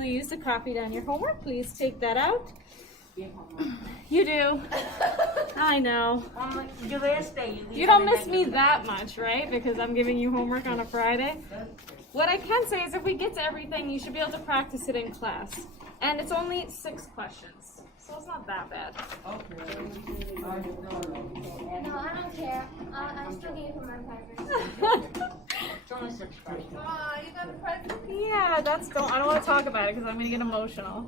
usually use to copy down your homework. Please take that out. You do. I know. Your last day. You don't miss me that much, right? Because I'm giving you homework on a Friday. What I can say is if we get to everything, you should be able to practice it in class. And it's only 6 questions, so it's not that bad. No, I don't care. I still get you for my present. It's only 6 questions. Aw, you got a present? Yeah, I don't want to talk about it because I'm going to get emotional.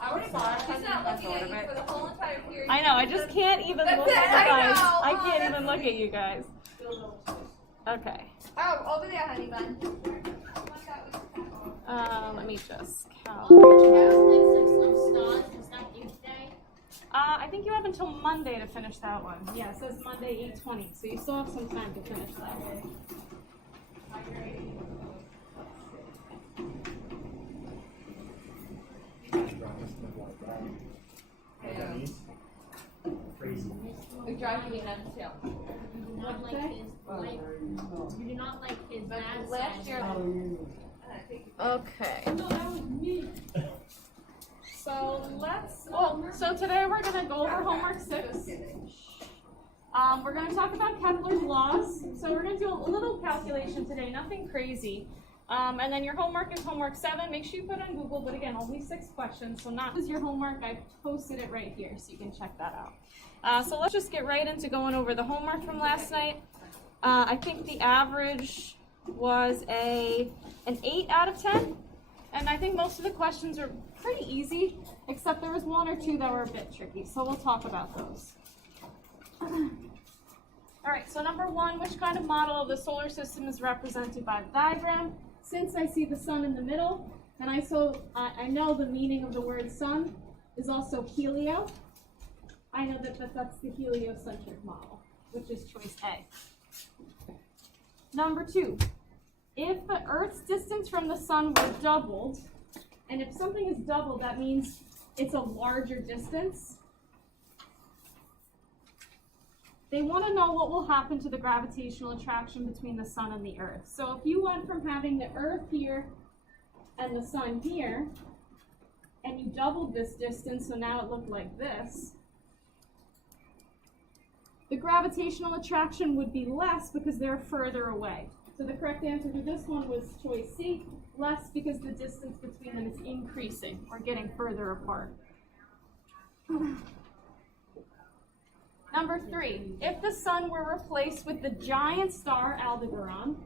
I would have thought He's not looking at you for the whole entire period. I know, I just can't even look at you guys. I can't even look at you guys. Okay. Oh, over there, honey bun. Let me just count. I think you have until Monday to finish that one. Yeah, it says Monday 8:20, so you still have some time to finish that one. You're driving me nuts too. You do not like his bad Last year. Okay. So today we're going to go over homework 6. We're going to talk about Kepler's laws. So we're going to do a little calculation today, nothing crazy. And then your homework is homework 7. Make sure you put it on Google, but again, only 6 questions. So not as your homework. I posted it right here, so you can check that out. So let's just get right into going over the homework from last night. I think the average was an 8 out of 10. And I think most of the questions are pretty easy, except there was 1 or 2 that were a bit tricky. So we'll talk about those. All right, so number 1, which kind of model of the solar system is represented by the diagram? Since I see the sun in the middle, and I know the meaning of the word sun is also helio, I know that that's the heliocentric model, which is choice A. Number 2, if the Earth's distance from the sun were doubled, and if something is doubled, that means it's a larger distance. They want to know what will happen to the gravitational attraction between the sun and the Earth. So if you went from having the Earth here and the sun here, and you doubled this distance, so now it looked like this, the gravitational attraction would be less because they're further away. So the correct answer to this one was choice C, less because the distance between them is increasing or getting further apart. Number 3, if the sun were replaced with the giant star Aldebaran,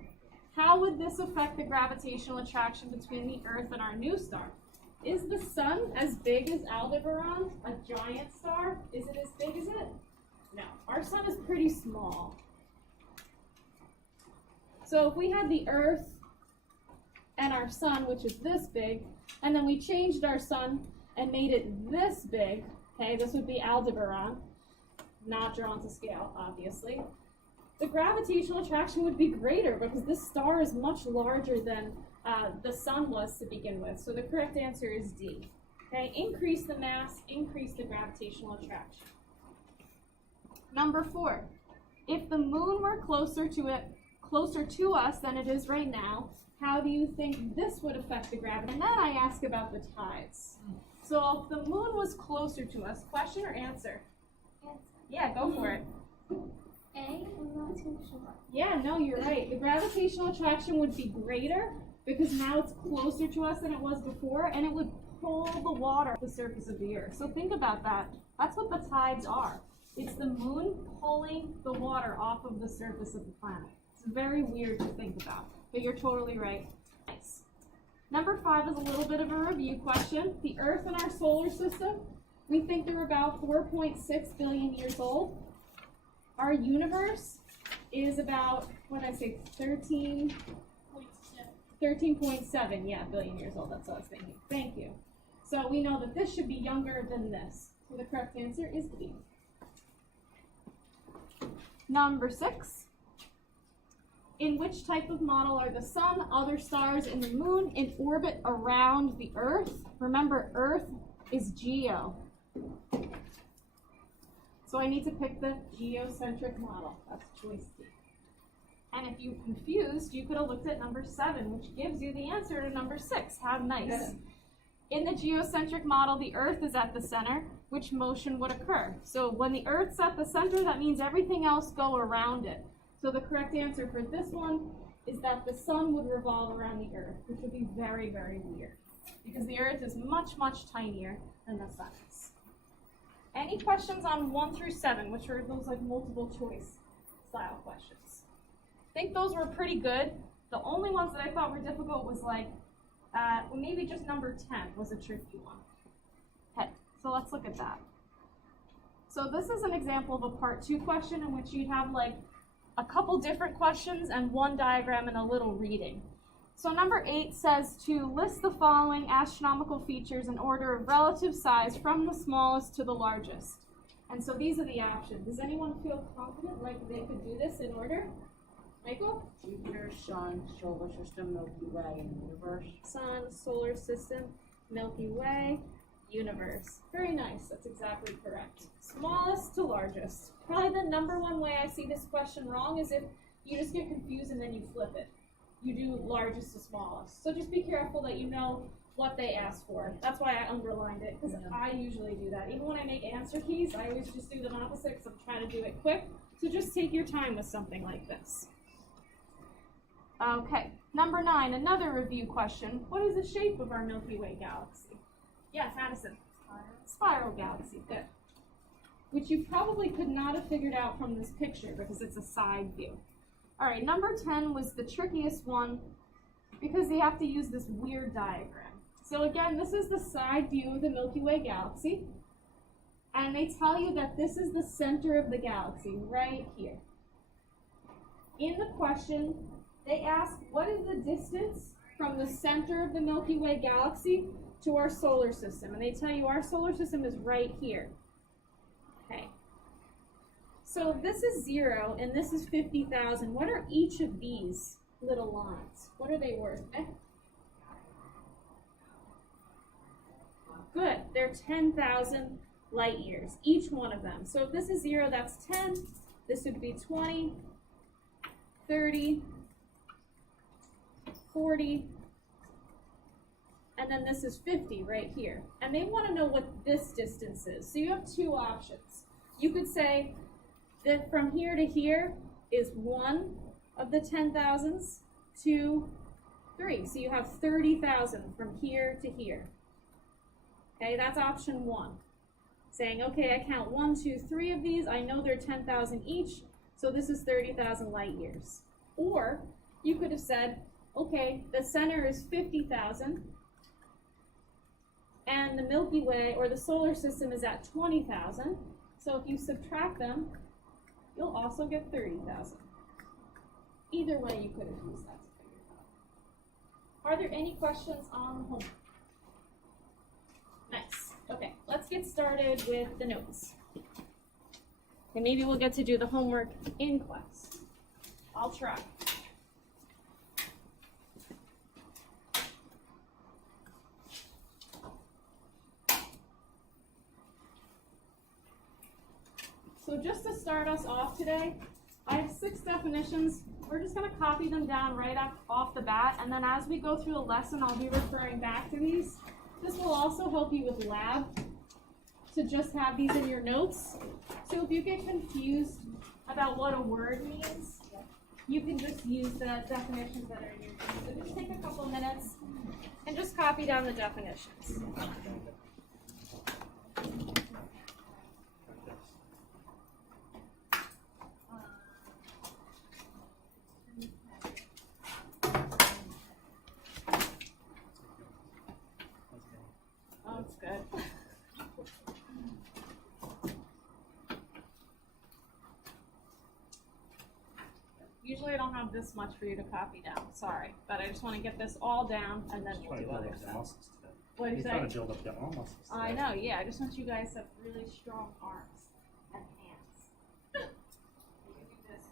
how would this affect the gravitational attraction between the Earth and our new star? Is the sun as big as Aldebaran, a giant star? Is it as big as it? No, our sun is pretty small. So if we had the Earth and our sun, which is this big, and then we changed our sun and made it this big, okay, this would be Aldebaran, not drawn to scale, obviously. The gravitational attraction would be greater because this star is much larger than the sun was to begin with. So the correct answer is D. Okay, increase the mass, increase the gravitational attraction. Number 4, if the moon were closer to us than it is right now, how do you think this would affect the gravity? And then I ask about the tides. So if the moon was closer to us, question or answer? Answer. Yeah, go for it. A, I'm not too sure. Yeah, no, you're right. The gravitational attraction would be greater because now it's closer to us than it was before, and it would pull the water off the surface of the Earth. So think about that. That's what the tides are. It's the moon pulling the water off of the surface of the planet. It's very weird to think about, but you're totally right. Nice. Number 5 is a little bit of a review question. The Earth and our solar system, we think they're about 4.6 billion years old. Our universe is about, what did I say, 13.7 billion years old. That's what I was thinking. Thank you. So we know that this should be younger than this. So the correct answer is B. Number 6. In which type of model are the sun, other stars, and the moon in orbit around the Earth? Remember, Earth is geo. So I need to pick the geocentric model. That's choice D. And if you're confused, you could have looked at number 7, which gives you the answer to number 6. How nice. In the geocentric model, the Earth is at the center. Which motion would occur? So when the Earth's at the center, that means everything else go around it. So the correct answer for this one is that the sun would revolve around the Earth, which would be very, very weird. Because the Earth is much, much tinier than the sun is. Any questions on 1 through 7, which are those like multiple choice style questions? I think those were pretty good. The only ones that I thought were difficult was like, maybe just number 10 was a tricky one. Okay, so let's look at that. So this is an example of a part 2 question in which you'd have like a couple different questions and one diagram and a little reading. So number 8 says to list the following astronomical features in order of relative size from the smallest to the largest. And so these are the options. Does anyone feel confident like they could do this in order? Michael? Jupiter, Sun, Solar System, Milky Way, and Universe. Sun, solar system, Milky Way, universe. Very nice. That's exactly correct. Smallest to largest. Probably the number one way I see this question wrong is if you just get confused and then you flip it. You do largest to smallest. So just be careful that you know what they ask for. That's why I underlined it, because I usually do that. Even when I make answer keys, I always just do them opposite because I'm trying to do it quick. So just take your time with something like this. Okay, number 9, another review question. What is the shape of our Milky Way galaxy? Yes, Addison. Spiral galaxy, good. Which you probably could not have figured out from this picture because it's a side view. All right, number 10 was the trickiest one because you have to use this weird diagram. So again, this is the side view of the Milky Way galaxy. And they tell you that this is the center of the galaxy, right here. In the question, they ask, what is the distance from the center of the Milky Way galaxy to our solar system? And they tell you our solar system is right here. Okay. So this is 0 and this is 50,000. What are each of these little lines? What are they worth? Good. They're 10,000 light years, each one of them. So if this is 0, that's 10. This would be 20, 30, 40, and then this is 50 right here. And they want to know what this distance is. So you have 2 options. You could say that from here to here is 1 of the 10,000s, 2, 3. So you have 30,000 from here to here. Okay, that's option 1. Saying, okay, I count 1, 2, 3 of these. I know they're 10,000 each, so this is 30,000 light years. Or you could have said, okay, the center is 50,000, and the Milky Way, or the solar system, is at 20,000. So if you subtract them, you'll also get 30,000. Either way, you could have used that to figure it out. Are there any questions on the homework? Nice. Okay, let's get started with the notes. And maybe we'll get to do the homework in class. I'll try. So just to start us off today, I have 6 definitions. We're just going to copy them down right off the bat, and then as we go through the lesson, I'll be referring back to these. This will also help you with lab, to just have these in your notes. So if you get confused about what a word means, you can just use the definitions that are in your notes. So just take a couple minutes and just copy down the definitions. Oh, it's good. Usually I don't have this much for you to copy down, sorry. But I just want to get this all down and then we'll do other stuff. What do you say? Trying to build up your arm muscles today. I know, yeah. I just want you guys to have really strong arms and hands. You can do this.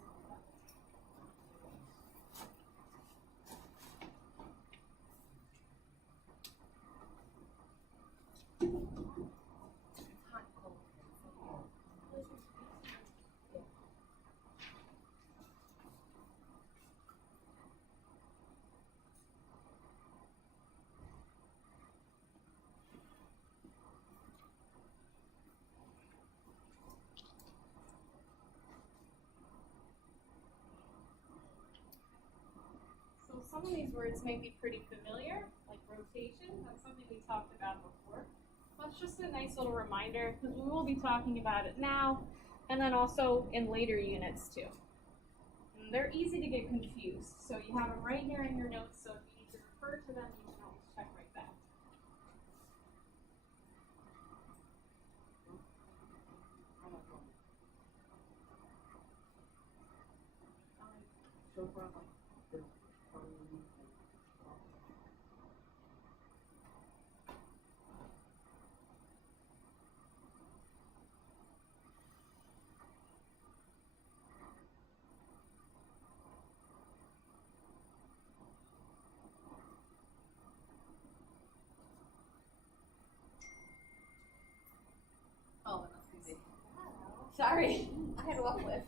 some of these words may be pretty familiar, like rotation. That's something we talked about before. That's just a nice little reminder because we will be talking about it now and then also in later units too. And they're easy to get confused. So you have them right here in your notes, so if you need to refer to them, you can always check right back. Oh, sorry. I had to walk with.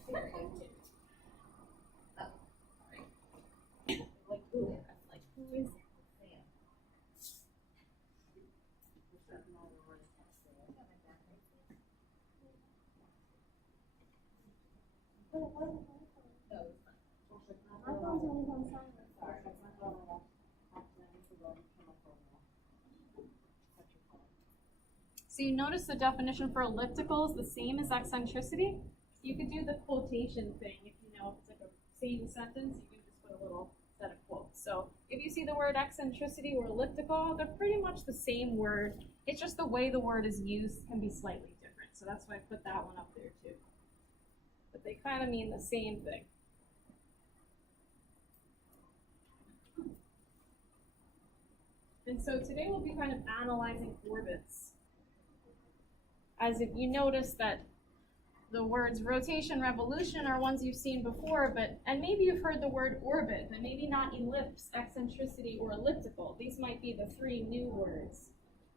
So you notice the definition for elliptical is the same as eccentricity. You could do the quotation thing if you know if it's like a same sentence, you can just put a little set of quotes. So if you see the word eccentricity or elliptical, they're pretty much the same word. It's just the way the word is used can be slightly different. So that's why I put that one up there too. But they kind of mean the same thing. And so today we'll be kind of analyzing orbits. As if you notice that the words rotation, revolution are ones you've seen before, and maybe you've heard the word orbit, but maybe not ellipse, eccentricity, or elliptical. These might be the three new words.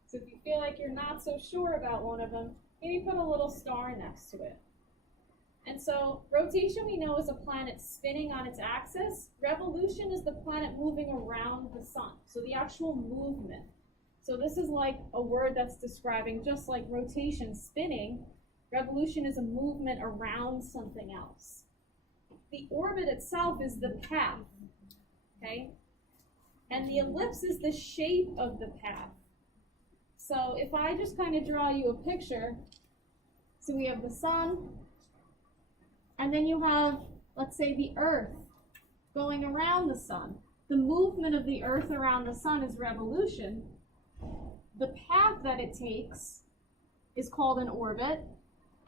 So if you feel like you're not so sure about one of them, maybe put a little star next to it. And so rotation we know is a planet spinning on its axis. Revolution is the planet moving around the sun, so the actual movement. So this is like a word that's describing just like rotation, spinning. Revolution is a movement around something else. The orbit itself is the path, okay? And the ellipse is the shape of the path. So if I just kind of draw you a picture, so we have the sun, and then you have, let's say, the earth going around the sun. The movement of the earth around the sun is revolution. The path that it takes is called an orbit.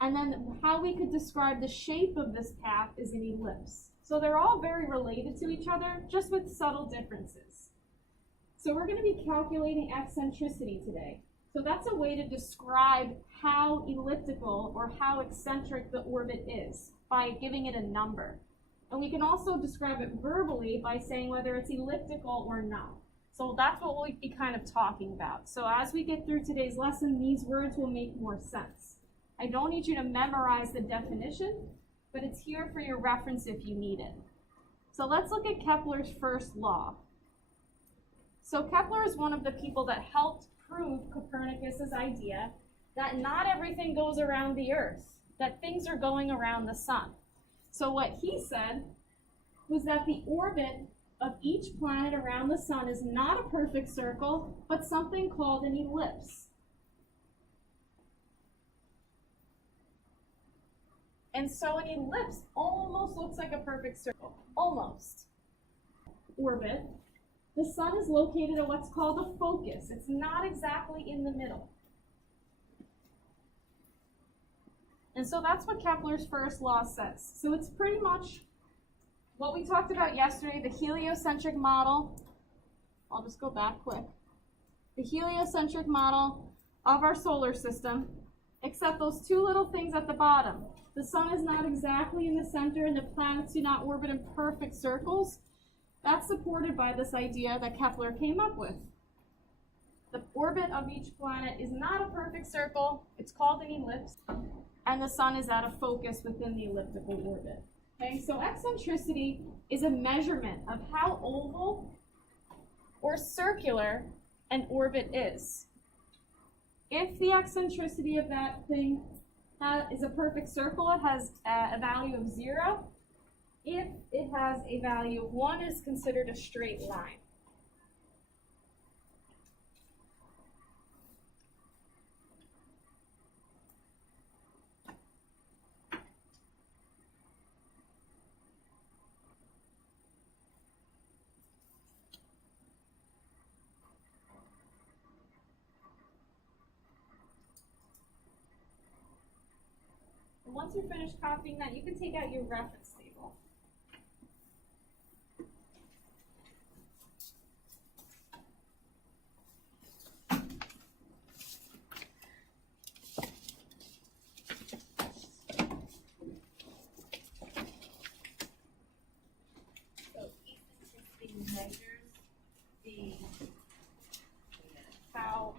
And then how we could describe the shape of this path is an ellipse. So they're all very related to each other, just with subtle differences. So we're going to be calculating eccentricity today. So that's a way to describe how elliptical or how eccentric the orbit is by giving it a number. And we can also describe it verbally by saying whether it's elliptical or not. So that's what we'll be kind of talking about. So as we get through today's lesson, these words will make more sense. I don't need you to memorize the definition, but it's here for your reference if you need it. So let's look at Kepler's first law. So Kepler is one of the people that helped prove Copernicus's idea that not everything goes around the Earth, that things are going around the sun. So what he said was that the orbit of each planet around the sun is not a perfect circle, but something called an ellipse. And so an ellipse almost looks like a perfect circle, almost. Orbit. The sun is located at what's called a focus. It's not exactly in the middle. And so that's what Kepler's first law says. So it's pretty much what we talked about yesterday, the heliocentric model. I'll just go back quick. The heliocentric model of our solar system, except those two little things at the bottom. The sun is not exactly in the center and the planets do not orbit in perfect circles. That's supported by this idea that Kepler came up with. The orbit of each planet is not a perfect circle. It's called an ellipse. And the sun is at a focus within the elliptical orbit. Okay, so eccentricity is a measurement of how oval or circular an orbit is. If the eccentricity of that thing is a perfect circle, it has a value of 0. if it has a value of 1 is considered a straight line. And once you're finished copying that, you can take out your reference table. So eccentricity measures the How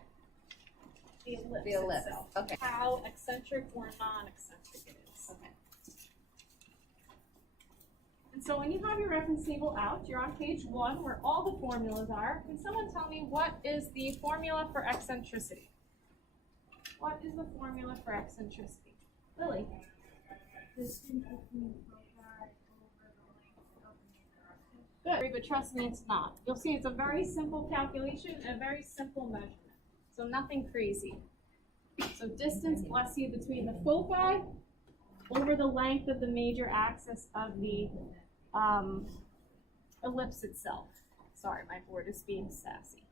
the ellipse, The ellipse, itself. okay. How eccentric or non-eccentric it is. Okay. And so when you have your reference table out, you're on page 1 where all the formulas are. Can someone tell me what is the formula for eccentricity? What is the formula for eccentricity? Lily? Good, but trust me, it's not. You'll see it's a very simple calculation and a very simple measurement. So nothing crazy. So distance, bless you, between the foci over the length of the major axis of the ellipse itself. Sorry, my board is being sassy.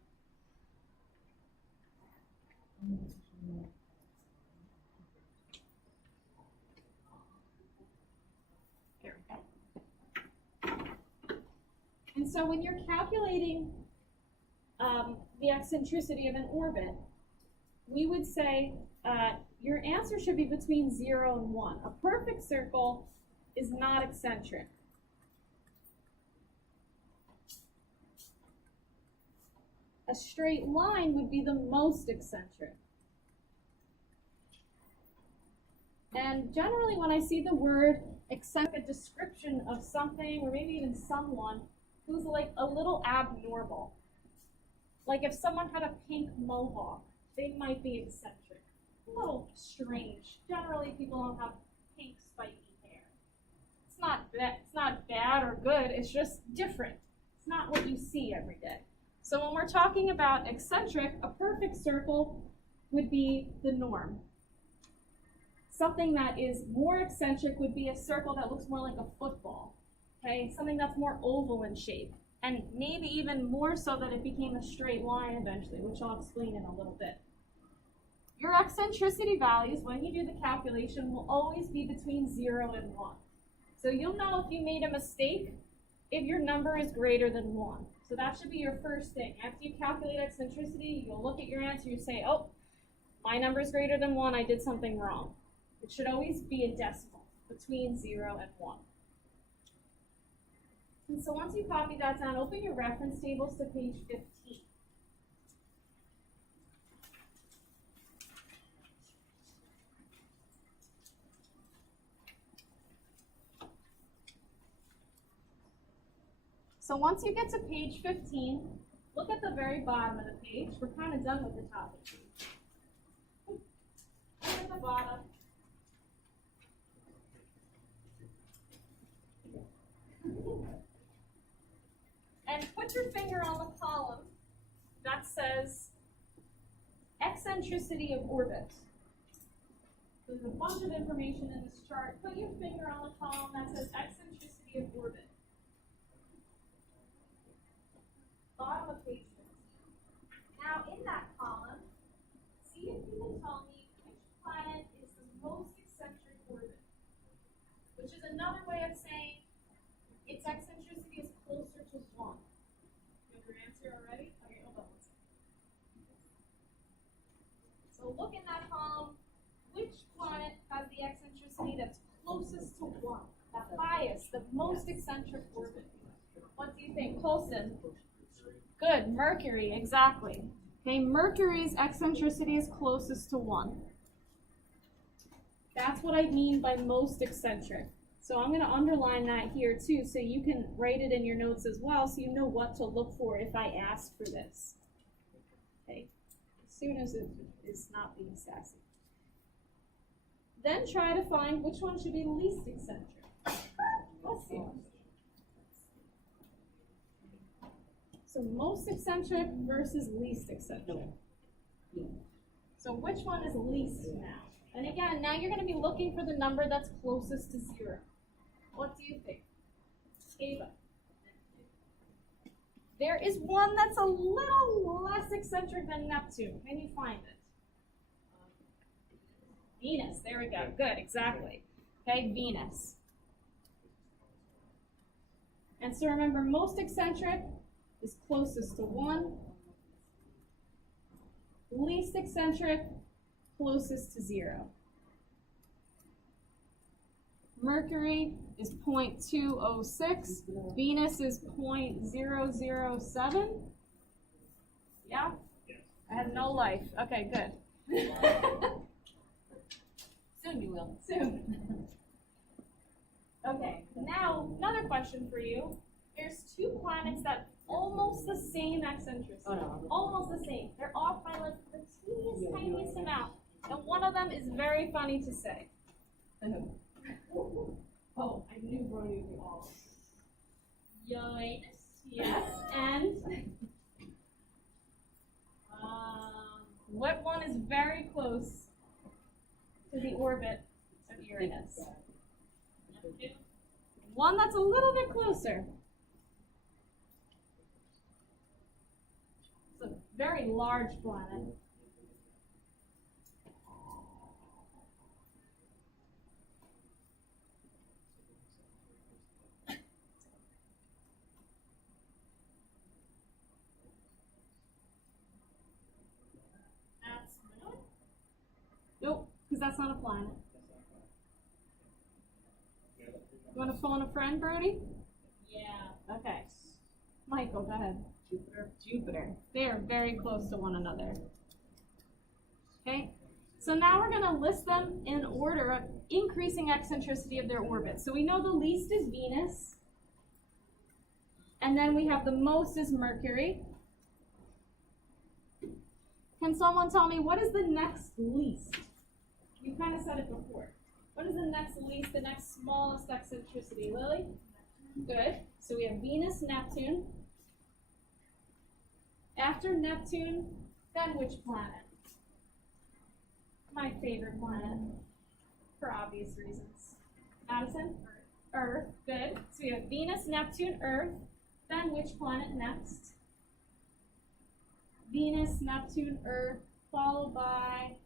There we go. And so when you're calculating the eccentricity of an orbit, we would say your answer should be between 0 and 1. A perfect circle is not eccentric. A straight line would be the most eccentric. And generally when I see the word eccentric, a description of something or maybe even someone who's like a little abnormal. Like if someone had a pink mohawk, they might be eccentric. A little strange. Generally people don't have pink spiky hair. It's not bad or good, it's just different. It's not what you see every day. So when we're talking about eccentric, a perfect circle would be the norm. Something that is more eccentric would be a circle that looks more like a football, okay? Something that's more oval in shape, and maybe even more so that it became a straight line eventually, which I'll explain in a little bit. Your eccentricity values, when you do the calculation, will always be between 0 and 1. So you'll know if you made a mistake if your number is greater than 1. So that should be your first thing. After you calculate eccentricity, you'll look at your answer, you say, oh, my number is greater than 1, I did something wrong. It should always be a decimal, between 0 and 1. And so once you copy that down, open your reference tables to page 15. So once you get to page 15, look at the very bottom of the page. We're kind of done with the top of the page. Look at the bottom. And put your finger on the column that says eccentricity of orbit. There's a bunch of information in this chart. Put your finger on the column that says eccentricity of orbit. Bottom of page 15. Now in that column, see if you can tell me which planet is the most eccentric orbit. Which is another way of saying its eccentricity is closer to 1. You have your answer already? Okay, hold on one second. So look in that column. Which planet has the eccentricity that's closest to 1? The highest, the most eccentric orbit. What do you think? Colson? Good, Mercury, exactly. Okay, Mercury's eccentricity is closest to 1. That's what I mean by most eccentric. So I'm going to underline that here too, so you can write it in your notes as well, so you know what to look for if I ask for this. Okay, as soon as it is not being sassy. Then try to find which one should be least eccentric. Let's see. So most eccentric versus least eccentric. So which one is least now? And again, now you're going to be looking for the number that's closest to 0. What do you think? Ava? There is one that's a little less eccentric than Neptune. Can you find it? Venus. There we go. Good, exactly. Okay, Venus. And so remember, most eccentric is closest to 1. Least eccentric, closest to 0. Mercury is 0.206. Venus is 0.007. Yeah? I have no life. Okay, good. Soon you will. Soon. Okay, now another question for you. There's 2 planets that almost the same eccentricity. Oh, no. Almost the same. They're off by like the teeniest, tiniest amount. And one of them is very funny to say. Oh, I knew Brody would be all. Uranus. Yes, and what one is very close to the orbit of Uranus? Neptune. One that's a little bit closer. It's a very large planet. That's Moon. Nope, because that's not a planet. You want to phone a friend, Brody? Yeah. Okay. Michael, go ahead. Jupiter. They are very close to one another. Okay? So now we're going to list them in order of increasing eccentricity of their orbit. So we know the least is Venus. And then we have the most is Mercury. Can someone tell me what is the next least? You kind of said it before. What is the next least, the next smallest eccentricity? Lily? Good. So we have Venus, Neptune. After Neptune, then which planet? My favorite planet, for obvious reasons. Madison? Earth. Good. So we have Venus, Neptune, Earth. Then which planet next? Venus, Neptune, Earth, followed by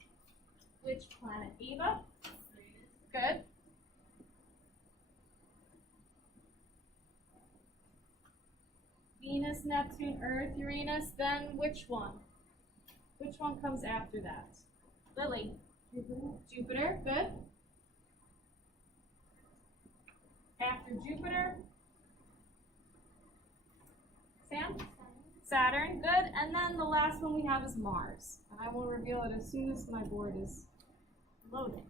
which planet? Eva? Good. Venus, Neptune, Earth, Uranus, then which one? Which one comes after that? Lily? Jupiter, good. After Jupiter? Sam? Saturn, good. And then the last one we have is Mars. And I will reveal it as soon as my board is loading.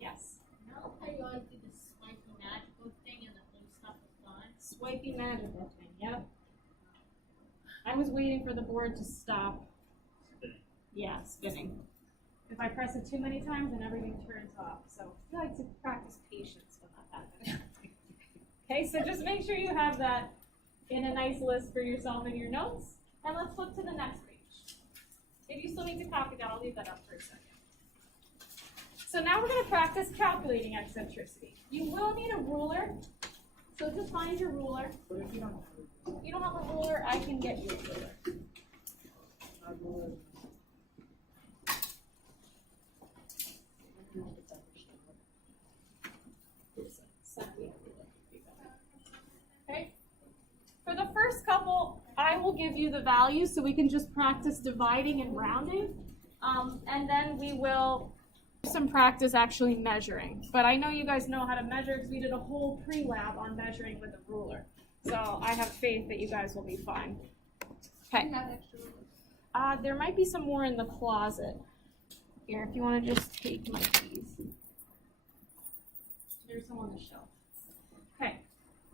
Yes. Now how you always do this spiky magical thing and the blue stuff is gone. Swipey magical thing, yep. I was waiting for the board to stop. Yeah, spinning. If I press it too many times, then everything turns off. So I like to practice patience when that happens. Okay, so just make sure you have that in a nice list for yourself in your notes. And let's flip to the next page. If you still need to copy that, I'll leave that up for a second. So now we're going to practice calculating eccentricity. You will need a ruler, so just find your ruler. If you don't have a ruler, I can get you a ruler. Okay. For the first couple, I will give you the values so we can just practice dividing and rounding. And then we will do some practice actually measuring. But I know you guys know how to measure because we did a whole pre-lab on measuring with a ruler. So I have faith that you guys will be fine. Okay. There might be some more in the closet. Here, if you want to just take my keys. There's some on the shelf. Okay.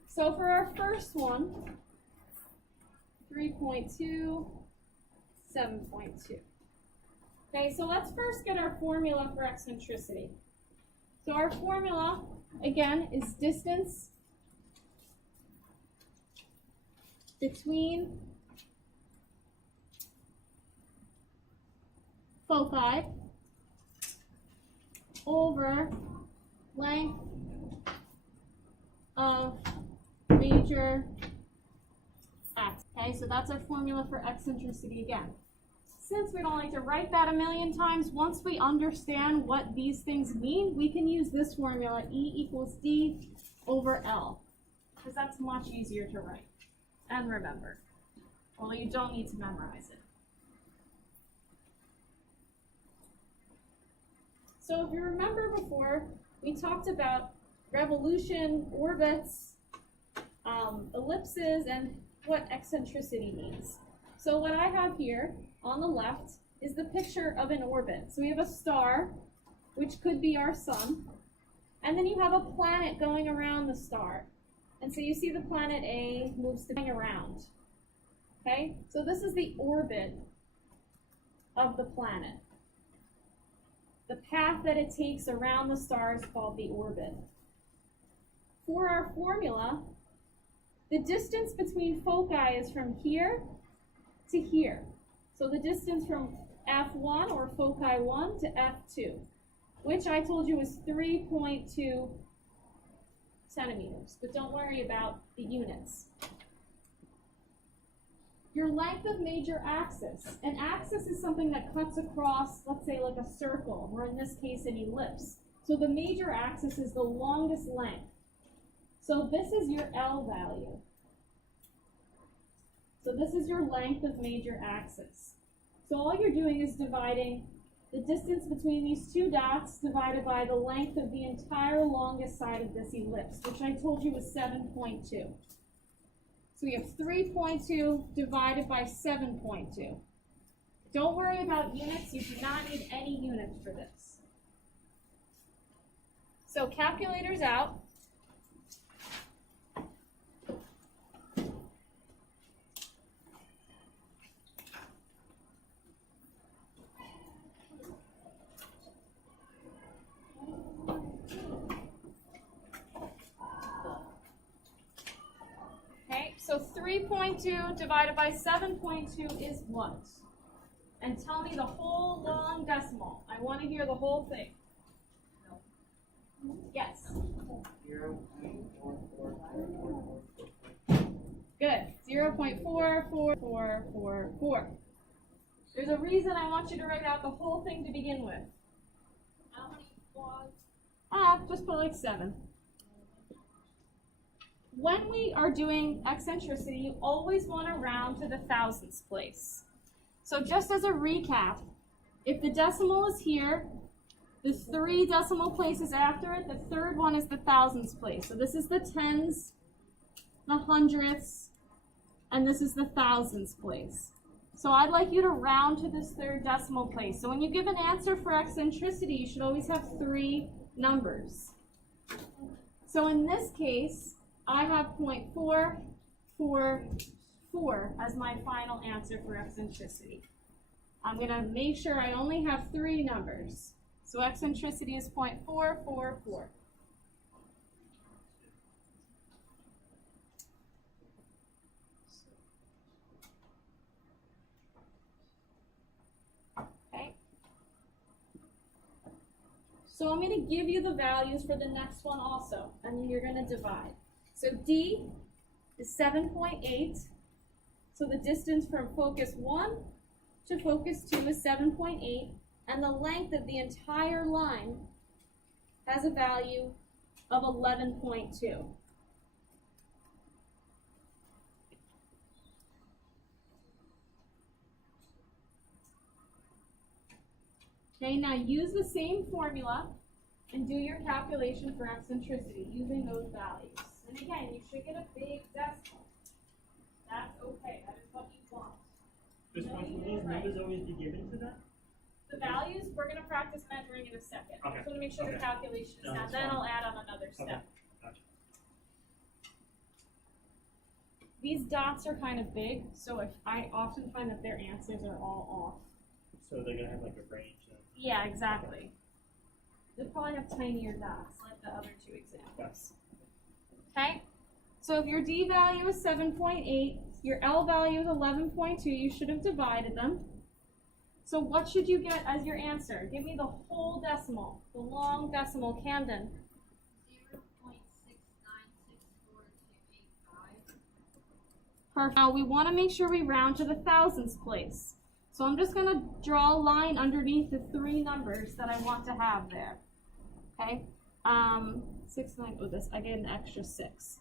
So for our first one, 3.2, 7.2. Okay, so let's first get our formula for eccentricity. So our formula again, is distance between foci over length of major axis. Okay, so that's our formula for eccentricity again. Since we don't like to write that a million times, once we understand what these things mean, we can use this formula, E equals D over L, because that's much easier to write and remember, although you don't need to memorize it. So if you remember before, we talked about revolution, orbits, ellipses, and what eccentricity means. So what I have here on the left is the picture of an orbit. So we have a star, which could be our sun, and then you have a planet going around the star. And so you see the planet A moves going around. Okay? So this is the orbit of the planet. The path that it takes around the star is called the orbit. For our formula, the distance between foci is from here to here. So the distance from F1 or foci 1 to F2, which I told you was 3.2 centimeters, but don't worry about the units. Your length of major axis. An axis is something that cuts across, let's say like a circle, or in this case an ellipse. So the major axis is the longest length. So this is your L value. So this is your length of major axis. So all you're doing is dividing the distance between these two dots divided by the length of the entire longest side of this ellipse, which I told you was 7.2. So we have 3.2 divided by 7.2. Don't worry about units. You do not need any units for this. So calculators out. So 3.2 divided by 7.2 is what? And tell me the whole long decimal. I want to hear the whole thing. Yes. 0.444444. Good. 0.44444. There's a reason I want you to write out the whole thing to begin with. How many quads? Just put like 7. When we are doing eccentricity, you always want to round to the thousandths place. So just as a recap, if the decimal is here, the 3 decimal places after it, the third one is the thousandths place. So this is the tens, the hundredths, and this is the thousandths place. So I'd like you to round to this third decimal place. So when you give an answer for eccentricity, you should always have 3 numbers. So in this case, I have 0.444 as my final answer for eccentricity. I'm going to make sure I only have 3 numbers. So eccentricity is 0.444. Okay. So I'm going to give you the values for the next one also, and then you're going to divide. So D is 7.8. So the distance from focus 1 to focus 2 is 7.8. And the length of the entire line has a value of 11.2. Okay, now use the same formula and do your calculation for eccentricity using those values. And again, you should get a big decimal. That's okay. That is what you want. Just will those numbers always be given to that? The values, we're going to practice measuring in a second. Okay. I just want to make sure the calculation is No, down. that's Then fine. I'll add on another step. Okay. Gotcha. These dots are kind of big, so if I often find that their answers are all off. So they're gonna have like a range then? Yeah, exactly. They'll probably have tinier dots like the other two examples. Okay? So if your D value is 7.8, your L value is 11.2, you should have divided them. So what should you get as your answer? Give me the whole decimal, the long decimal, Camden. 0.696485. Perfect. Now we want to make sure we round to the thousands place. So I'm just going to draw a line underneath the three numbers that I want to have there. Okay? 6, 9, oh, this, I get an extra 6.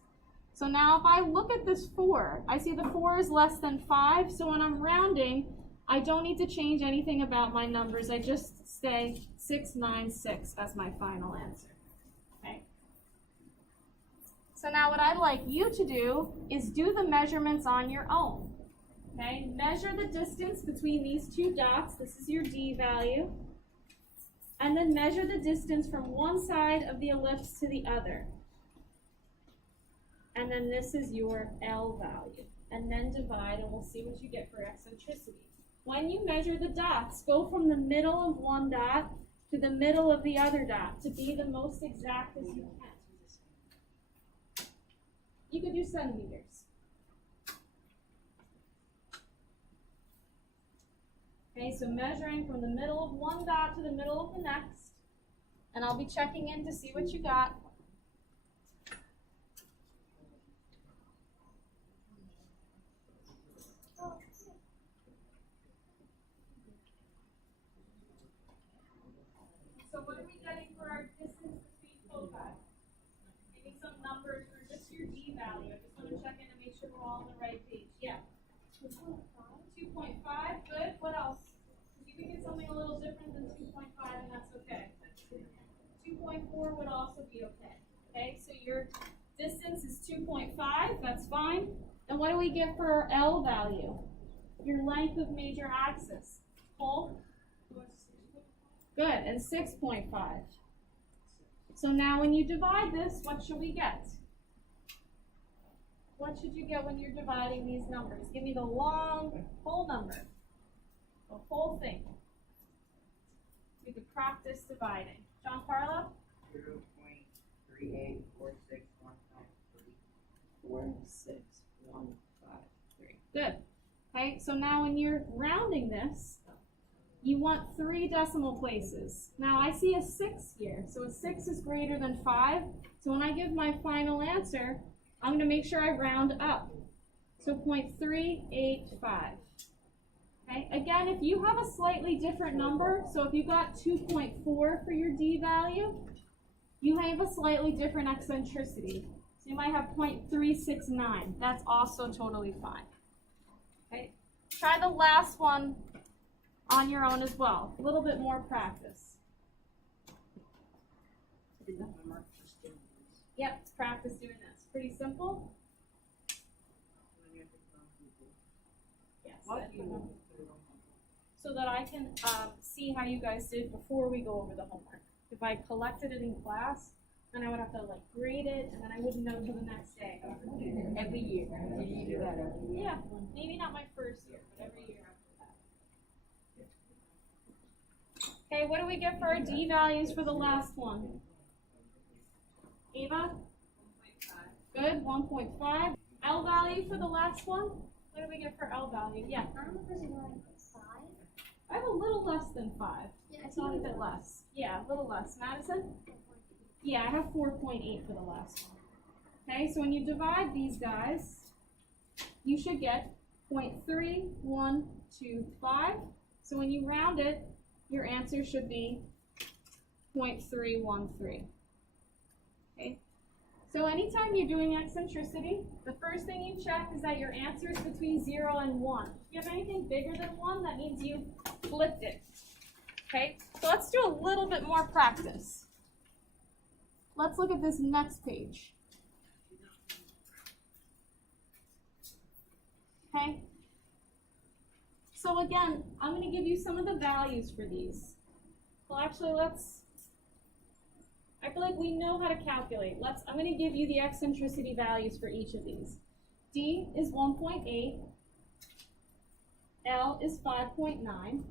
So now if I look at this 4, I see the 4 is less than 5, so when I'm rounding, I don't need to change anything about my numbers. I just say 696 as my final answer. Okay? So now what I'd like you to do is do the measurements on your own. Okay? Measure the distance between these two dots. This is your D value. And then measure the distance from one side of the ellipse to the other. And then this is your L value. And then divide, and we'll see what you get for eccentricity. When you measure the dots, go from the middle of one dot to the middle of the other dot to be the most exact as you can. You could do centimeters. Okay, so measuring from the middle of one dot to the middle of the next. And I'll be checking in to see what you got. So what are we getting for our distance between foci? Maybe some numbers or just your D value. I just want to check in and make sure we're all on the right page. Yeah. 2.5. 2.5. Good. What else? You can get something a little different than 2.5, and that's okay. 2.4 would also be okay. Okay, so your distance is 2.5. That's fine. And what do we get for our L value? Your length of major axis. Paul? Good, and 6.5. So now when you divide this, what should we get? What should you get when you're dividing these numbers? Give me the long, whole number. The whole thing. We could practice dividing. Giancarlo? 0.3846153. 46153. Good. Okay, so now when you're rounding this, you want 3 decimal places. Now I see a 6 here, so a 6 is greater than 5. So when I give my final answer, I'm going to make sure I round up. So 0.385. Okay, again, if you have a slightly different number, so if you got 2.4 for your D value, you have a slightly different eccentricity. So you might have 0.369. That's also totally fine. Okay, try the last one on your own as well. A little bit more practice. Yep, practice doing this. Pretty simple. Yes. So that I can see how you guys did before we go over the homework. If I collected it in class, then I would have to like grade it, and then I wouldn't know until the next day. Every year. Did you do that every year? Yeah, maybe not my first year, but every year after that. Okay, what do we get for our D values for the last one? Ava? 1.5. Good, 1.5. L value for the last one? What do we get for L value? Yeah. I don't know if there's like 5. I have a little less than 5. Yeah, A teeny bit less. Yeah, a little less. Madison? Yeah, I have 4.8 for the last one. Okay, so when you divide these guys, you should get 0.3125. So when you round it, your answer should be 0.313. Okay? So anytime you're doing eccentricity, the first thing you check is that your answer is between 0 and 1. If you have anything bigger than 1, that means you flipped it. Okay? So let's do a little bit more practice. Let's look at this next page. Okay? So again, I'm going to give you some of the values for these. Well, actually, I feel like we know how to calculate. I'm going to give you the eccentricity values for each of these. D is 1.8. L is 5.9.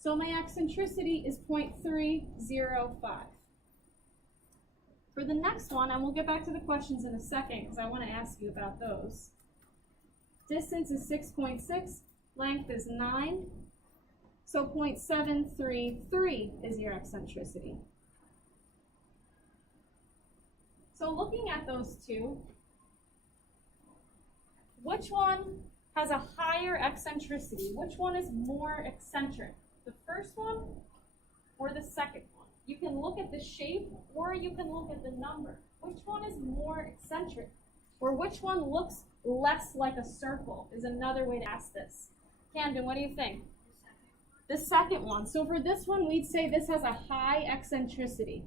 So my eccentricity is 0.305. For the next one, and we'll get back to the questions in a second because I want to ask you about those. Distance is 6.6, length is 9, so 0.733 is your eccentricity. So looking at those two, which one has a higher eccentricity? Which one is more eccentric? The first one or the second one? You can look at the shape or you can look at the number. Which one is more eccentric? Or which one looks less like a circle is another way to ask this. Camden, what do you think? The second one. So for this one, we'd say this has a high eccentricity.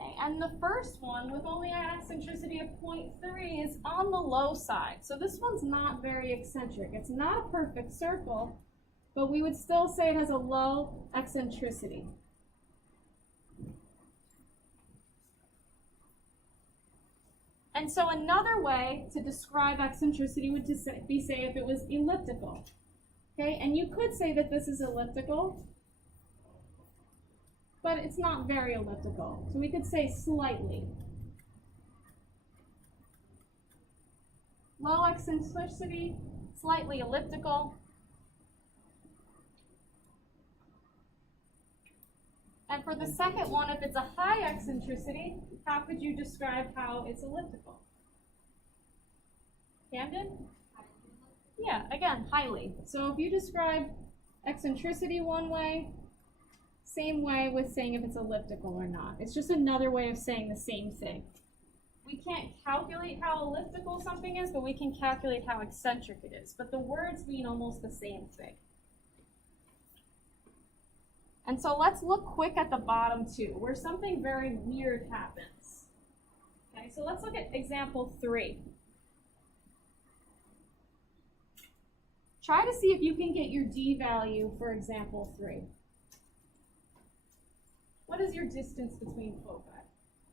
Okay, and the first one with only an eccentricity of 0.3 is on the low side. So this one's not very eccentric. It's not a perfect circle, but we would still say it has a low eccentricity. And so another way to describe eccentricity would be say if it was elliptical. Okay, and you could say that this is elliptical, but it's not very elliptical. So we could say slightly. Low eccentricity, slightly elliptical. And for the second one, if it's a high eccentricity, how could you describe how it's elliptical? Camden? Yeah, again, highly. So if you describe eccentricity one way, same way with saying if it's elliptical or not. It's just another way of saying the same thing. We can't calculate how elliptical something is, but we can calculate how eccentric it is. But the words mean almost the same thing. And so let's look quick at the bottom two, where something very weird happens. Okay, so let's look at example 3. Try to see if you can get your D value for example 3. What is your distance between foci?